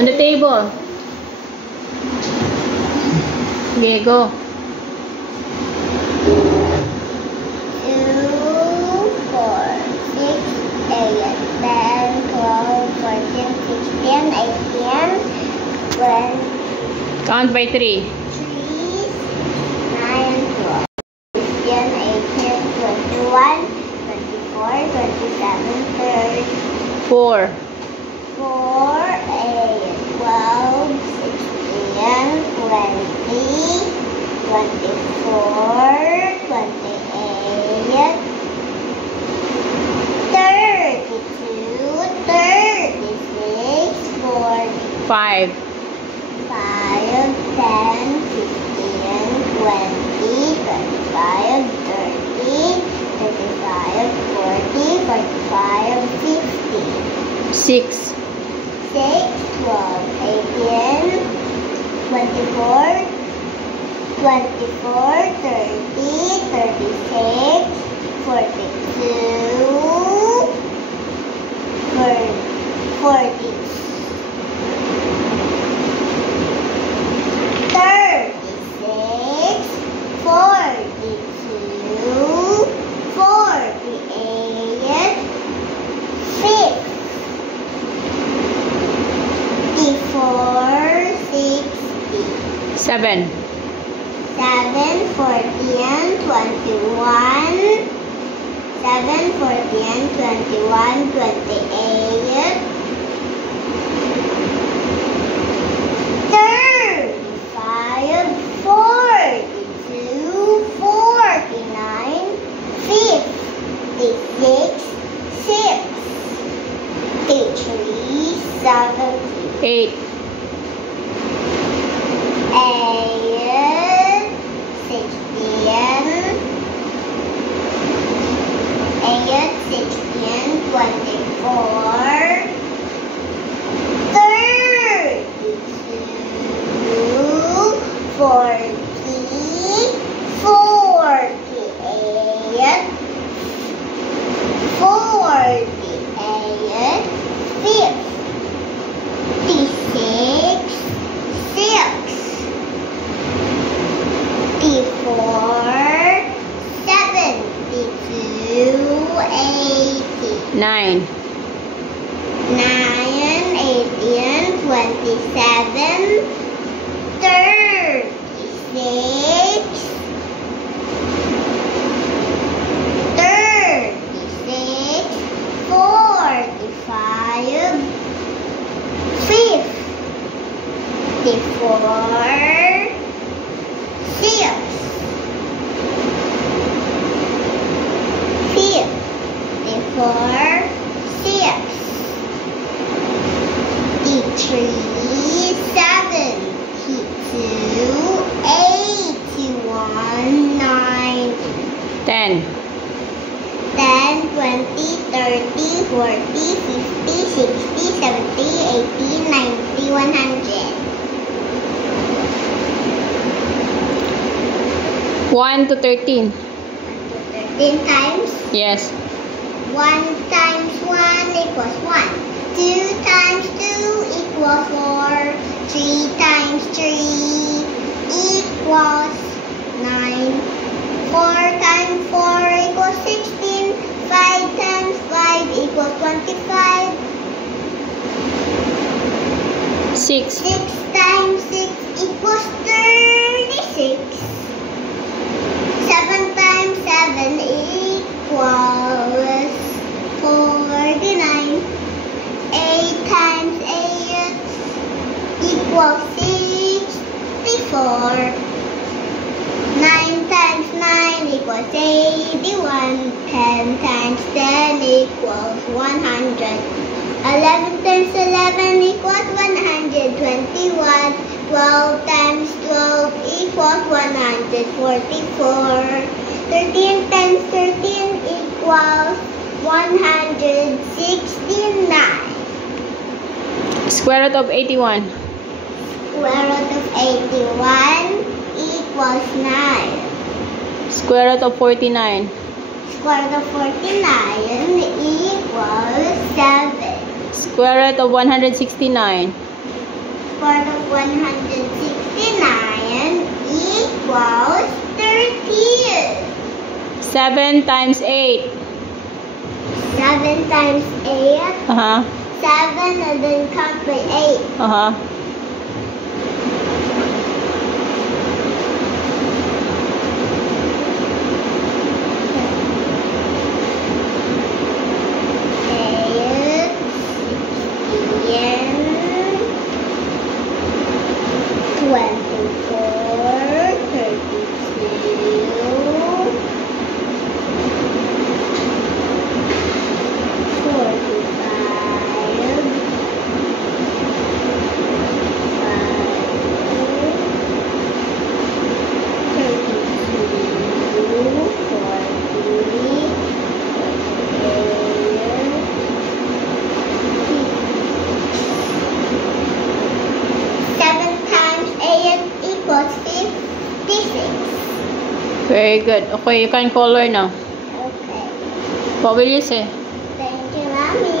On the table. Okay, go. 2, 4, 6, 8, 10, 12, 14, 16, 18, 20. Count by 3. 3, 9, 12, 15, 18, 21, 24, 27, 30. 4. 4, 8, 12, 16, 20, 24, 28, 32, 36, 40. 5. 5, 10, 15, 20, 25, 30, 35, 40, 45, 50. 6. 6, 12, 18, 24, 24, 30, 36, 42, 40. 36, 42, 48, 54, 60. 7. 7, 14, 21. 7, 14, 21, 28. 35, 42, 49, 56, 63, 70. 8. 8, 16, 24, 32, 40, 48, 48, 56, 64, 72, 80. 9. 9, 18, 27, 36, 36, 45, 54, 6, 54, 6, 83, 72, 81, 90. 10. 10, 20, 30, 40, 50, 60, 70, 80, 90, 100. 1 to 13. 13 times. Yes. 1 times 1 equals 1. 2 times 2 equals 4. 3 times 3 equals 9. 4 times 4 equals 16. 5 times 5 equals 25. 6. 6 times 6 equals 36. 7 times 7 equals 49. 8 times 8 equals 64. 9 times 9 equals 81. 10 times 10 equals 100. 11 times 11 equals 121. 12 times 12 equals 144. 13 times 13 equals 169. Square root of 81. Square root of 81 equals 9. Square root of 49. Square root of 49 equals 7. Square root of 169. square root of 169 equals 13. 7 times 8. 7 times 8. 7 and then count by 8. Very good. Okay, you can color now. Okay. What will you say? Thank you, Mommy.